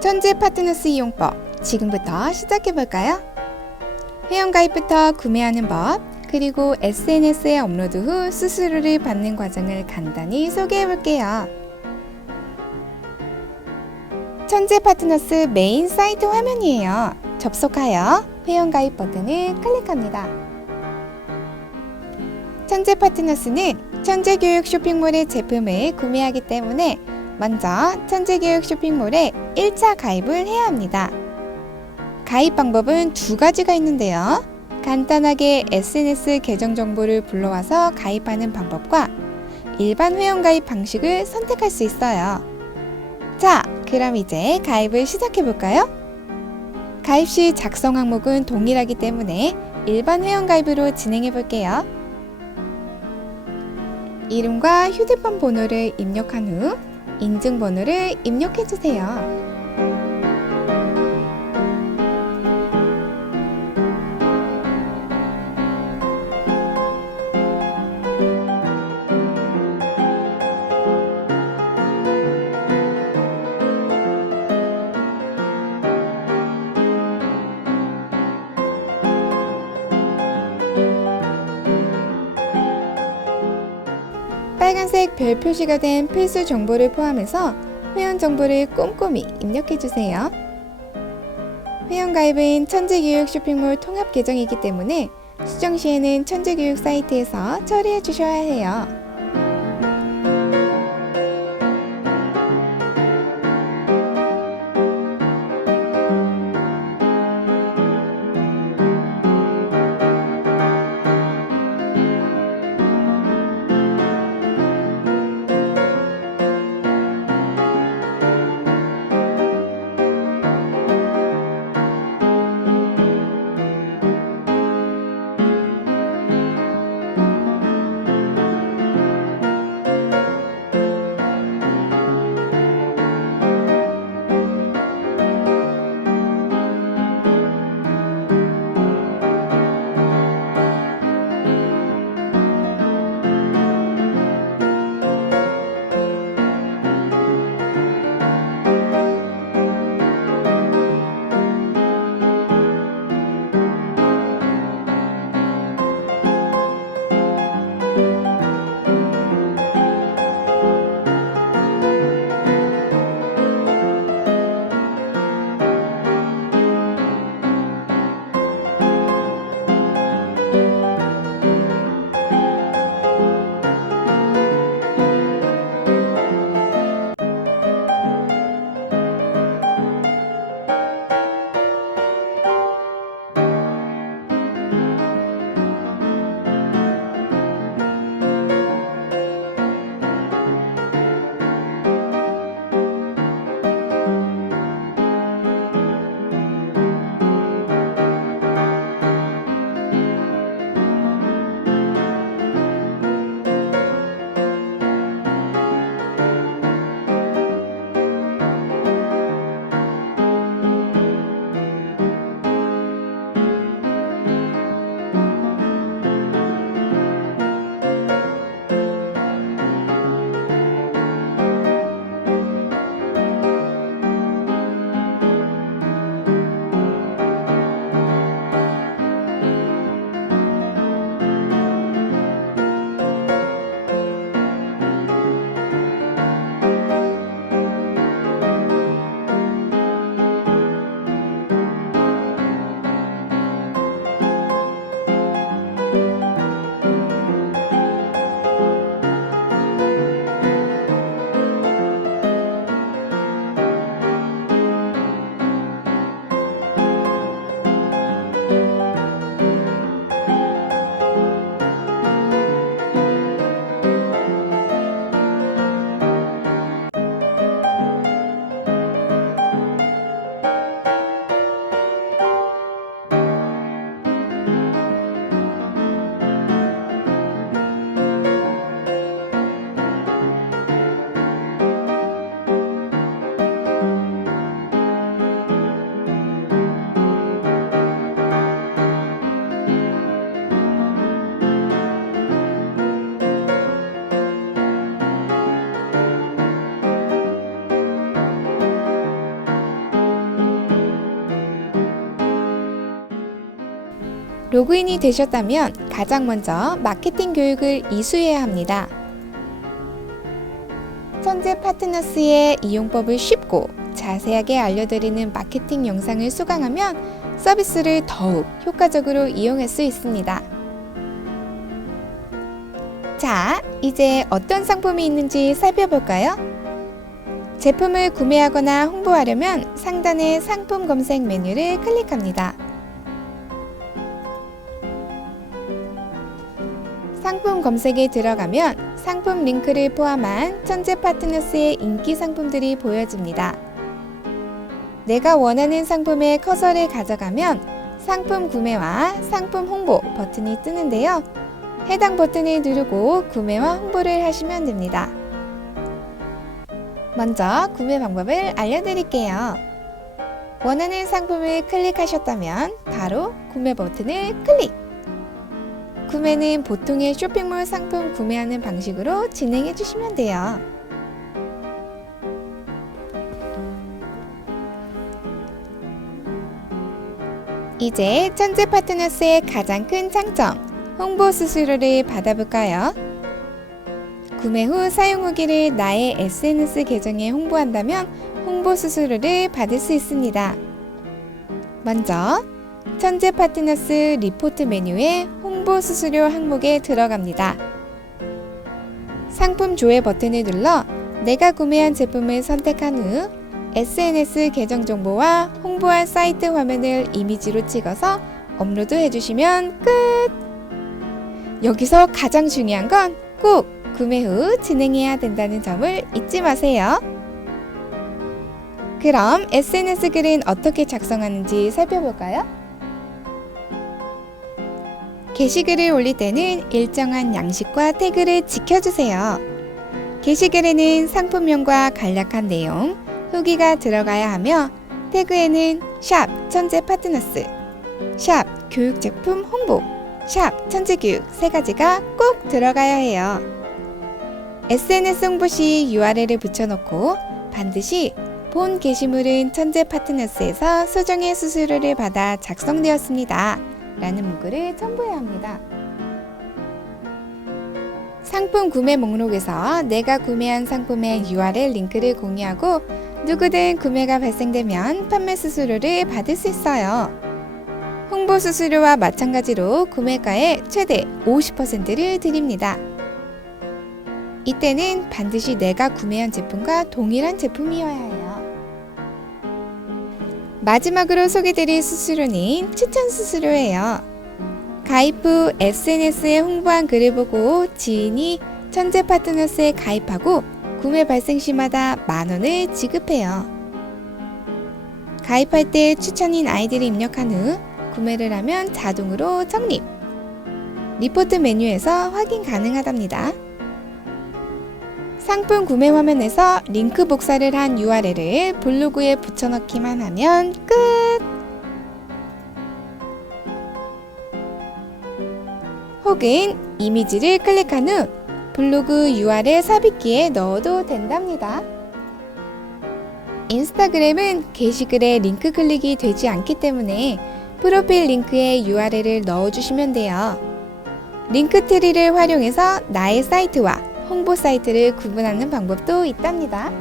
천재 파트너스 이용법 지금부터 시작해볼까요? 회원가입부터 구매하는 법, 그리고 SNS에 업로드 후 수수료를 받는 과정을 간단히 소개해볼게요. 천재 파트너스 메인 사이트 화면이에요. 접속하여 회원가입 버튼을 클릭합니다. 천재 파트너스는 천재교육 쇼핑몰의 제품을 구매하기 때문에 먼저 천재교육 쇼핑몰에 1차 가입을 해야 합니다. 가입 방법은 두 가지가 있는데요. 간단하게 SNS 계정 정보를 불러와서 가입하는 방법과 일반 회원 가입 방식을 선택할 수 있어요. 자, 그럼 이제 가입을 시작해 볼까요? 가입 시 작성 항목은 동일하기 때문에 일반 회원 가입으로 진행해 볼게요. 이름과 휴대폰 번호를 입력한 후 인증번호를 입력해 주세요. 빨간색 별 표시가 된 필수 정보를 포함해서 회원 정보를 꼼꼼히 입력해 주세요. 회원 가입은 천재교육 쇼핑몰 통합 계정이기 때문에 수정 시에는 천재교육 사이트에서 처리해 주셔야 해요. 로그인이 되셨다면 가장 먼저 마케팅 교육을 이수해야 합니다. 천재 파트너스의 이용법을 쉽고 자세하게 알려드리는 마케팅 영상을 수강하면 서비스를 더욱 효과적으로 이용할 수 있습니다. 자, 이제 어떤 상품이 있는지 살펴볼까요? 제품을 구매하거나 홍보하려면 상단의 상품 검색 메뉴를 클릭합니다. 상품 검색에 들어가면 상품 링크를 포함한 천재 파트너스의 인기 상품들이 보여집니다. 내가 원하는 상품의 커서를 가져가면 상품 구매와 상품 홍보 버튼이 뜨는데요. 해당 버튼을 누르고 구매와 홍보를 하시면 됩니다. 먼저 구매 방법을 알려드릴게요. 원하는 상품을 클릭하셨다면 바로 구매 버튼을 클릭! 구매는 보통의 쇼핑몰 상품 구매하는 방식으로 진행해 주시면 돼요. 이제 천재 파트너스의 가장 큰 장점, 홍보 수수료를 받아볼까요? 구매 후 사용 후기를 나의 SNS 계정에 홍보한다면 홍보 수수료를 받을 수 있습니다. 먼저 천재 파트너스 리포트 메뉴에 홍보 수수료 항목에 들어갑니다. 상품 조회 버튼을 눌러 내가 구매한 제품을 선택한 후 SNS 계정 정보와 홍보할 사이트 화면을 이미지로 찍어서 업로드 해주시면 끝! 여기서 가장 중요한 건 꼭 구매 후 진행해야 된다는 점을 잊지 마세요. 그럼 SNS 글은 어떻게 작성하는지 살펴볼까요? 게시글을 올릴 때는 일정한 양식과 태그를 지켜주세요. 게시글에는 상품명과 간략한 내용, 후기가 들어가야 하며 태그에는 샵 천재 파트너스, 샵 교육제품 홍보, 샵 천재교육 3가지가 꼭 들어가야 해요. SNS 홍보 시 URL을 붙여놓고 반드시 본 게시물은 천재 파트너스에서 소정의 수수료를 받아 작성되었습니다. 라는 문구를 첨부해야 합니다. 상품 구매 목록에서 내가 구매한 상품의 URL 링크를 공유하고 누구든 구매가 발생되면 판매 수수료를 받을 수 있어요. 홍보 수수료와 마찬가지로 구매가의 최대 50%를 드립니다. 이때는 반드시 내가 구매한 제품과 동일한 제품이어야 해요. 마지막으로 소개드릴 수수료는 추천 수수료예요. 가입 후 SNS에 홍보한 글을 보고 지인이 천재 파트너스에 가입하고 구매 발생 시마다 만원을 지급해요. 가입할 때 추천인 아이디를 입력한 후 구매를 하면 자동으로 적립. 리포트 메뉴에서 확인 가능하답니다. 상품 구매 화면에서 링크 복사를 한 URL을 블로그에 붙여넣기만 하면 끝! 혹은 이미지를 클릭한 후 블로그 URL 삽입기에 넣어도 된답니다. 인스타그램은 게시글에 링크 클릭이 되지 않기 때문에 프로필 링크에 URL을 넣어주시면 돼요. 링크 트리를 활용해서 나의 사이트와 홍보 사이트를 구분하는 방법도 있답니다.